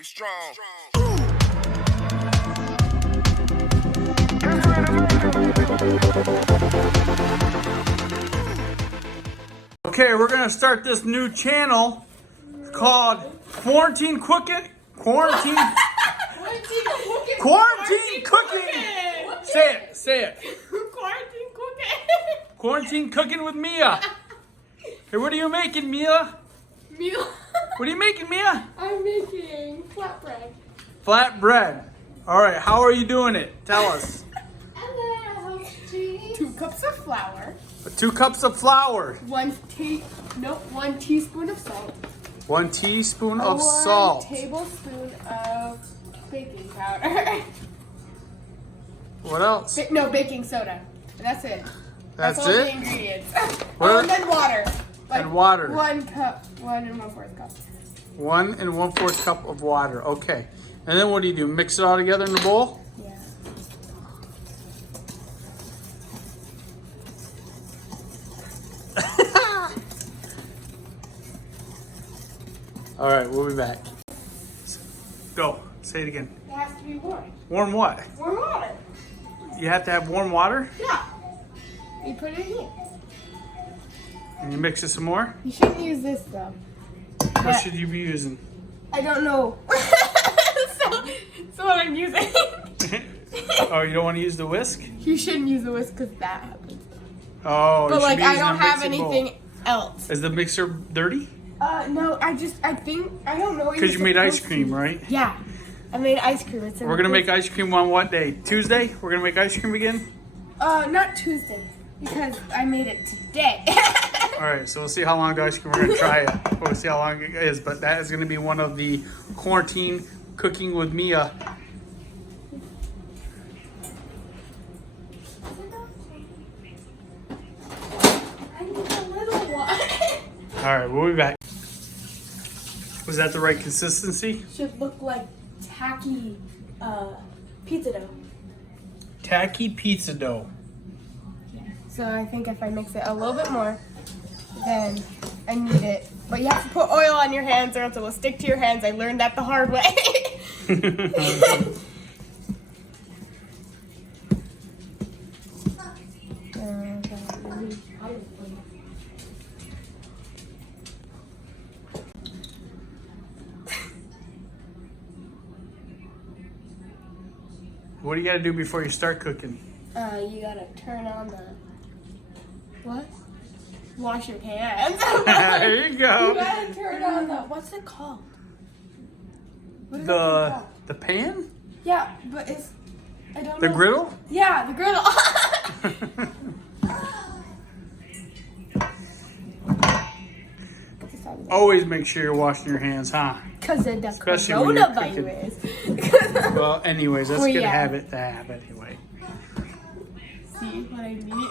Get strong. Okay, we're gonna start this new channel called Quarantine Cooking. Quarantine Cooking. Say it. Quarantine cooking. Quarantine Cooking with Mia. Hey, what are you making, Mia? Meal. What are you making, Mia? I'm making flatbread. Flatbread. All right, how are you doing it? Tell us. 2 cups of flour. 2 cups of flour. 1 teaspoon of salt. 1 teaspoon of 1 salt. tablespoon of baking powder. What else? No, baking soda. And that's it. That's all it? the ingredients. What? And then water. And water. 1 cup. 1 1/4 cup. 1 1/4 cup of water. Okay. And then what do? Mix it all together in the bowl? Yeah. All right, we'll be back. Go. Say it again. It has to be warm. Warm what? Warm water. You have to have warm water? Yeah. You put it in. And you mix it some more? You shouldn't use this though. What should you be using? I don't know. so what I'm using. Oh, you don't want to use the whisk? You shouldn't use the whisk because that happens. Oh, But you should like be I using don't a have mixing bowl. anything else. Is the mixer dirty? No, I think I don't know. what Because you you're made ice supposed cream, to. right? Yeah, I made ice cream. It's in We're the going to make fridge. ice cream on what day? Tuesday? We're going to make ice cream again? Not Tuesday because I made it today. All right, so we'll see how long the ice cream we're going to try it. We'll see how long it is, but that is going to be one of the quarantine cooking with Mia. I need a little one. All right, we'll be back. Was that the right consistency? Should look like tacky pizza dough. Tacky pizza dough. So I think if I mix it a little bit more, then I need it. But you have to put oil on your hands or else it will stick to your hands. I learned that the hard way. What do you got to do before you start cooking? You gotta turn on the what? Wash your hands. There you go. You gotta turn on the what's it called? What is that thing called? The pan? Yeah, but it's I don't The know. griddle? Yeah, the griddle. Always make sure you're washing your hands, huh? Because of the Especially when you're coronavirus. Well, anyways, that's Oh, a good yeah. habit to have anyway. See what I mean?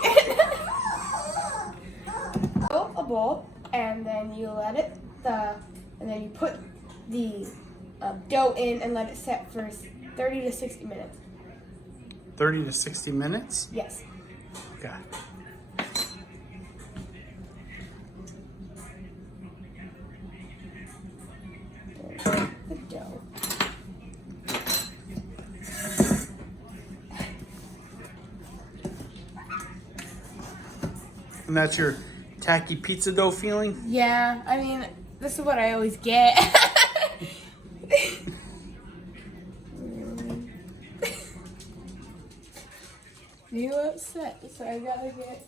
A bowl, and then you let it, and then you put the dough in and let it set for 30 to 60 minutes. 30 to 60 minutes? Yes. Okay. The dough. And that's your tacky pizza dough feeling? Yeah, I mean, this is what I always get. You upset, so I gotta get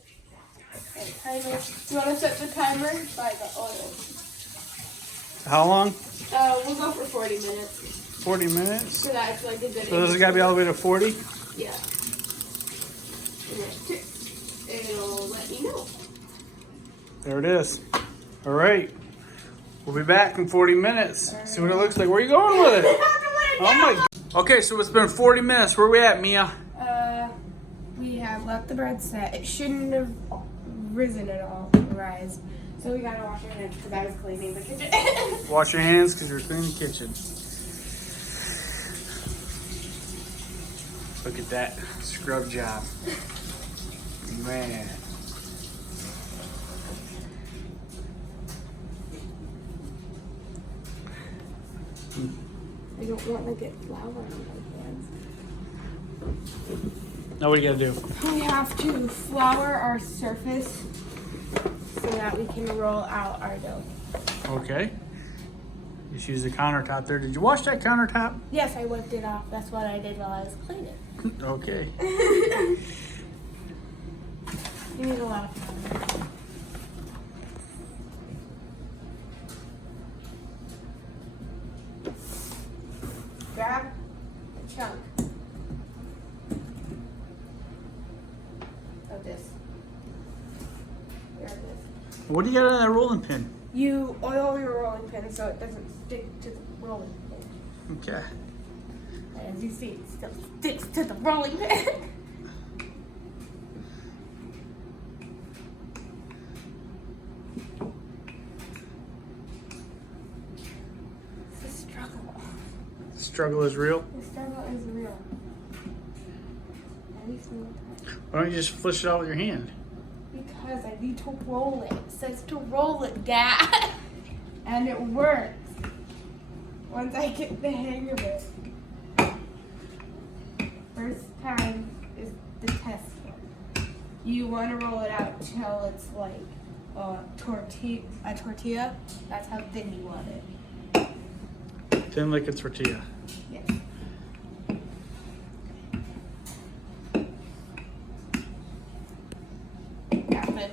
a timer. You wanna set the timer by the oil? How long? We'll go for 40 minutes. 40 minutes? So that's like a good. So this has got to be all the way to 40? Yeah. It'll let me know. There it is. All right. We'll be back in 40 minutes. See what it looks like. Where are you going with it? Oh my God. Okay, so it's been 40 minutes. Where are we at, Mia? We have let the bread set. It shouldn't have risen at all. Rise. So we gotta wash our hands because I was cleaning the kitchen. Wash your hands because you're cleaning the kitchen. Look at that scrub job. Man. I don't want to get flour on my hands. Now what do you gotta do? We have to flour our surface so that we can roll out our dough. Okay. Just use the countertop there. Did you wash that countertop? Yes, I whipped it off. That's what I did while I was cleaning. Okay. You need a lot of flour. Grab a chunk of this. Grab this. What do you got on that rolling pin? You oil your rolling pin so it doesn't stick to the rolling pin. Okay. And as you see, it still sticks to the rolling pin. It's a struggle. Struggle is real. The struggle is real. At least one time. Why don't you just flish it out with your hand? Because I need to roll it. It says to roll it, Dad. And it works. Once I get the hang of it. First time is the test one. You want to roll it out till it's like a tortilla. That's how thin you want it. Thin like a tortilla. Yes. Happen.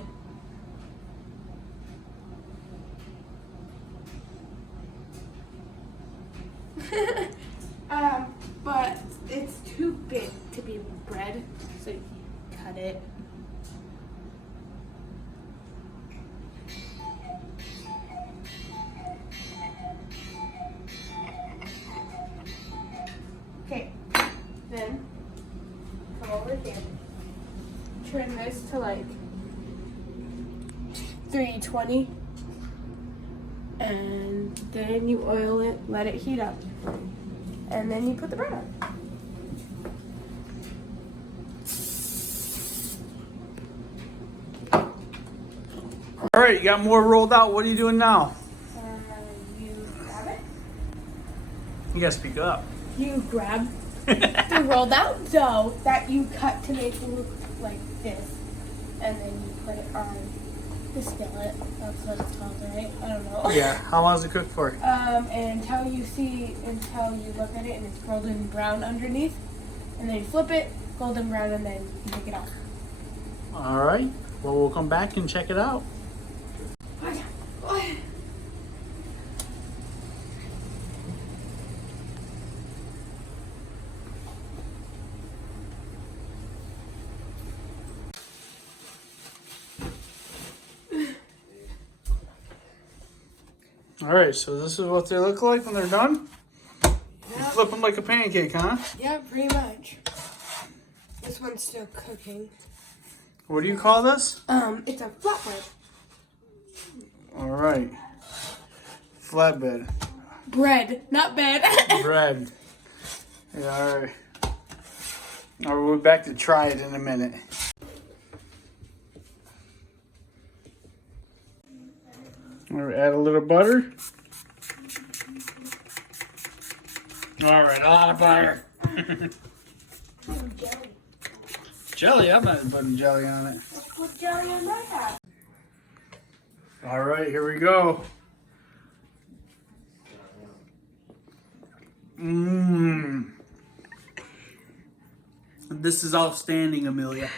But it's too big to be bread, so you cut it. Okay, then come over here. Turn this to like 320, and then you oil it, let it heat up, and then you put the bread on. All right, you got more rolled out. What are you doing now? You grab it. You gotta speak up. You grab the rolled out dough that you cut to make it look like this, and then you put it on the skillet. That's what it's called, right? I don't know. Yeah. How long does it cook for? Until you look at it and it's golden brown underneath, and then you flip it, golden brown, and then you take it off. All right. Well, we'll come back and check it out. All right, so this is what they look like when they're done. You flip them like a pancake, huh? Yeah, pretty much. This one's still cooking. What do you call this? It's a flatbread. All right. Flatbed. Bread, not bed. Bread. Yeah, all right. All right, we'll be back to try it in a minute. All right, add a little butter. All right, a lot of butter. Jelly. Jelly, I'm not putting jelly on it. Let's put jelly on my hat. All right, here we go. Mmm. This is outstanding, Amelia.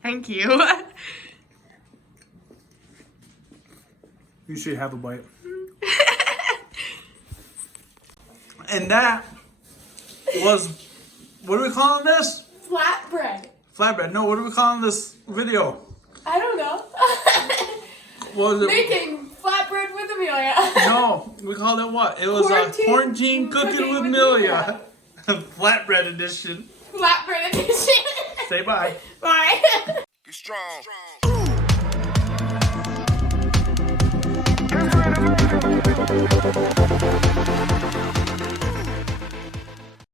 Thank you. You should have a bite. And that was, what are we calling this? Flatbread. Flatbread. No, what are we calling this video? I don't know. What was it? Making flatbread with Amelia. No, we called it what? It was quarantine cooking with Amelia. Flatbread edition. Flatbread edition. Say bye. Bye. Be strong.